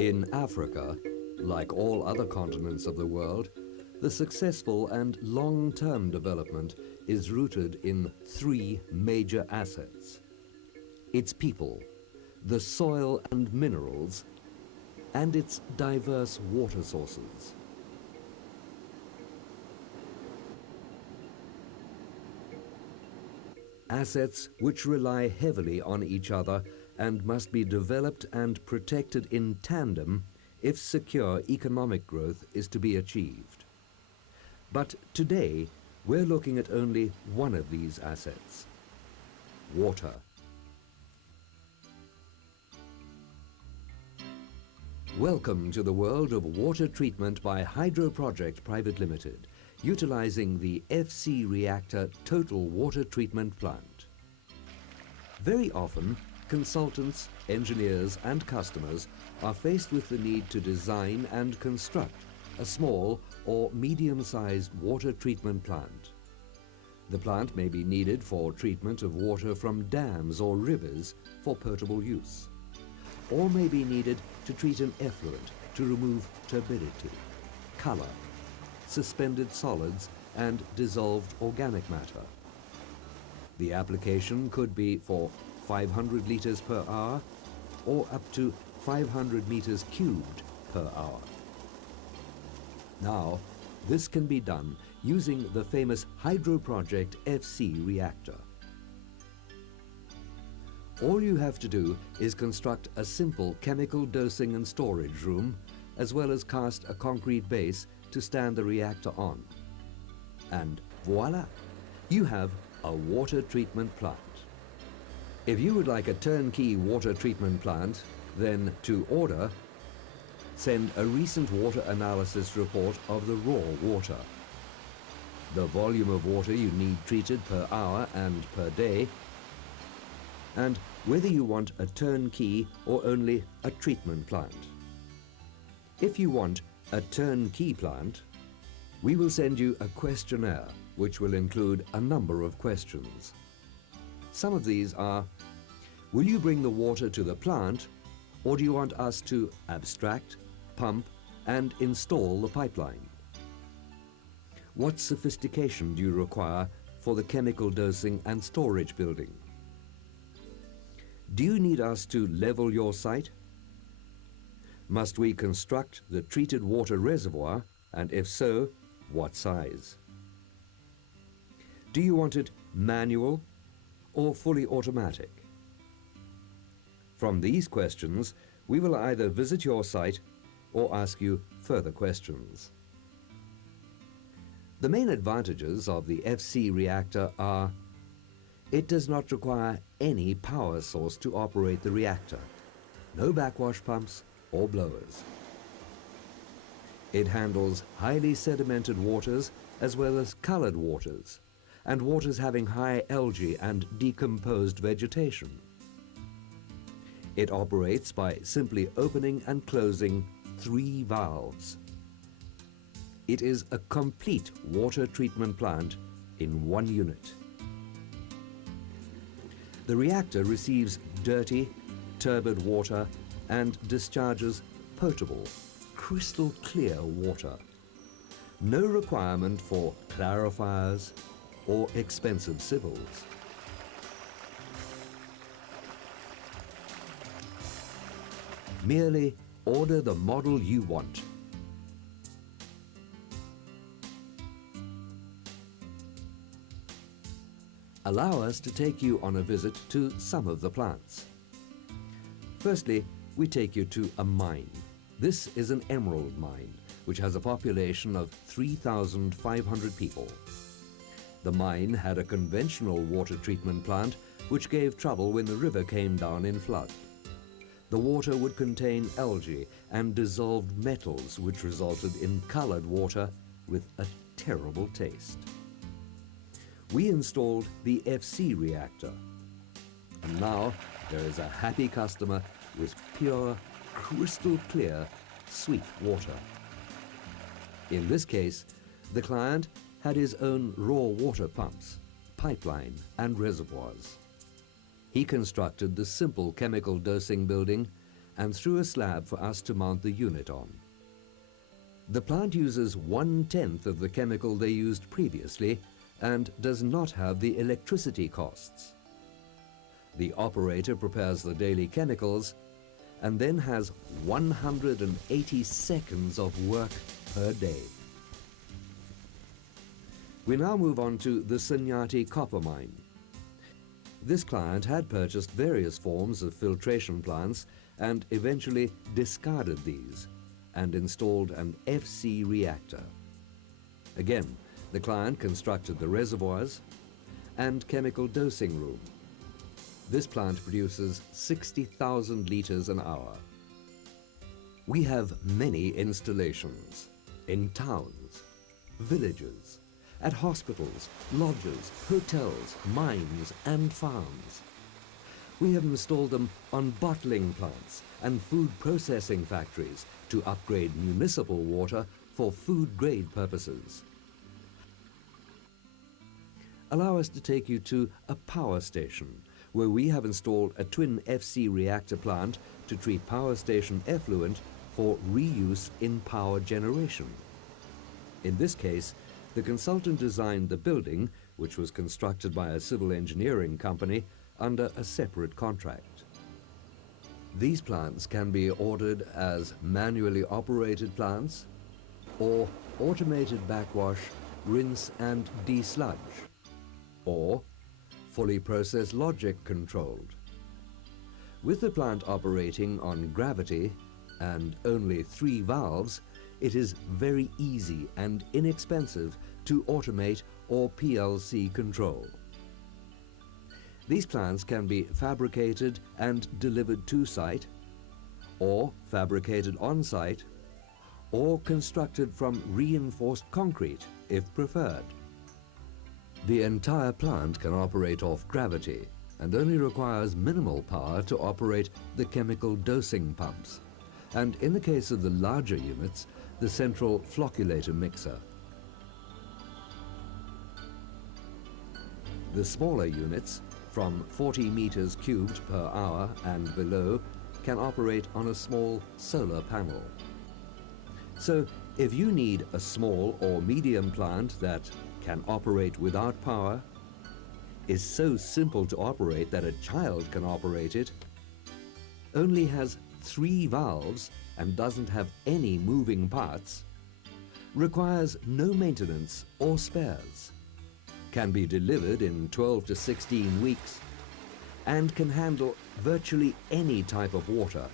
In Africa, like all other continents of the world, the successful and long-term development is rooted in three major assets: its people, the soil and minerals, and its diverse water sources. Assets which rely heavily on each other and must be developed and protected in tandem if secure economic growth is to be achieved. But today, we're looking at only one of these assets: water. Welcome to the world of water treatment by Hydro Project Private Limited, utilizing the C Reactor Total Water Treatment Plant. Very often, consultants, engineers and customers are faced with the need to design and construct a small or medium-sized water treatment plant. The plant may be needed for treatment of water from dams or rivers for potable use, or may be needed to treat an effluent to remove turbidity, color, suspended solids and dissolved organic matter. The application could be for 500 liters per hour or up to 500 meters cubed per hour. Now, this can be done using the famous Hydro Project C Reactor. All you have to do is construct a simple chemical dosing and storage room, as well as cast a concrete base to stand the reactor on. And voila, you have a water treatment plant. If you would like a turnkey water treatment plant, then to order, send a recent water analysis report of the raw water, the volume of water you need treated per hour and per day, and whether you want a turnkey or only a treatment plant. If you want a turnkey plant, we will send you a questionnaire which will include a number of questions. Some of these are: will you bring the water to the plant, or do you want us to abstract, pump and install the pipeline? What sophistication do you require for the chemical dosing and storage building? Do you need us to level your site? Must we construct the treated water reservoir, and if so, what size? Do you want it manual or fully automatic? From these questions, we will either visit your site or ask you further questions. The main advantages of the C reactor are: it does not require any power source to operate the reactor, no backwash pumps or blowers. It handles highly sedimented waters as well as colored waters, and waters having high algae and decomposed vegetation. It operates by simply opening and closing 3 valves. It is a complete water treatment plant in one unit. The reactor receives dirty, turbid water and discharges potable, crystal clear water. No requirement for clarifiers or expensive civils. Merely order the model you want. Allow us to take you on a visit to some of the plants. Firstly, we take you to a mine. This is an emerald mine, which has a population of 3,500 people. The mine had a conventional water treatment plant which gave trouble when the river came down in flood. The water would contain algae and dissolved metals, which resulted in colored water with a terrible taste. We installed the C reactor, and now there is a happy customer with pure, crystal clear, sweet water. In this case, the client had his own raw water pumps, pipeline and reservoirs. He constructed the simple chemical dosing building and through a slab for us to mount the unit on. The plant uses 1/10 of the chemical they used previously and does not have the electricity costs. The operator prepares the daily chemicals and then has 180 seconds of work per day. We now move on to the Sunyati copper mine. This client had purchased various forms of filtration plants and eventually discarded these and installed an FC reactor. Again, the client constructed the reservoirs and chemical dosing room. This plant produces 60,000 litres an hour. We have many installations in towns, villages, at hospitals, lodges, hotels, mines and farms. We have installed them on bottling plants and food processing factories to upgrade municipal water for food-grade purposes. Allow us to take you to a power station where we have installed a twin FC reactor plant to treat power station effluent for reuse in power generation. In this case, the consultant designed the building, which was constructed by a civil engineering company under a separate contract. These plants can be ordered as manually operated plants or automated backwash, rinse and desludge, or fully process logic controlled. With the plant operating on gravity and only 3 valves, it is very easy and inexpensive to automate or PLC control. These plants can be fabricated and delivered to site, or fabricated on site, or constructed from reinforced concrete if preferred. The entire plant can operate off gravity and only requires minimal power to operate the chemical dosing pumps, and in the case of the larger units, the central flocculator mixer. The smaller units, from 40 meters cubed per hour and below, can operate on a small solar panel. So, if you need a small or medium plant that can operate without power, is so simple to operate that a child can operate it, only has 3 valves and doesn't have any moving parts, requires no maintenance or spares, can be delivered in 12 to 16 weeks, and can handle virtually any type of water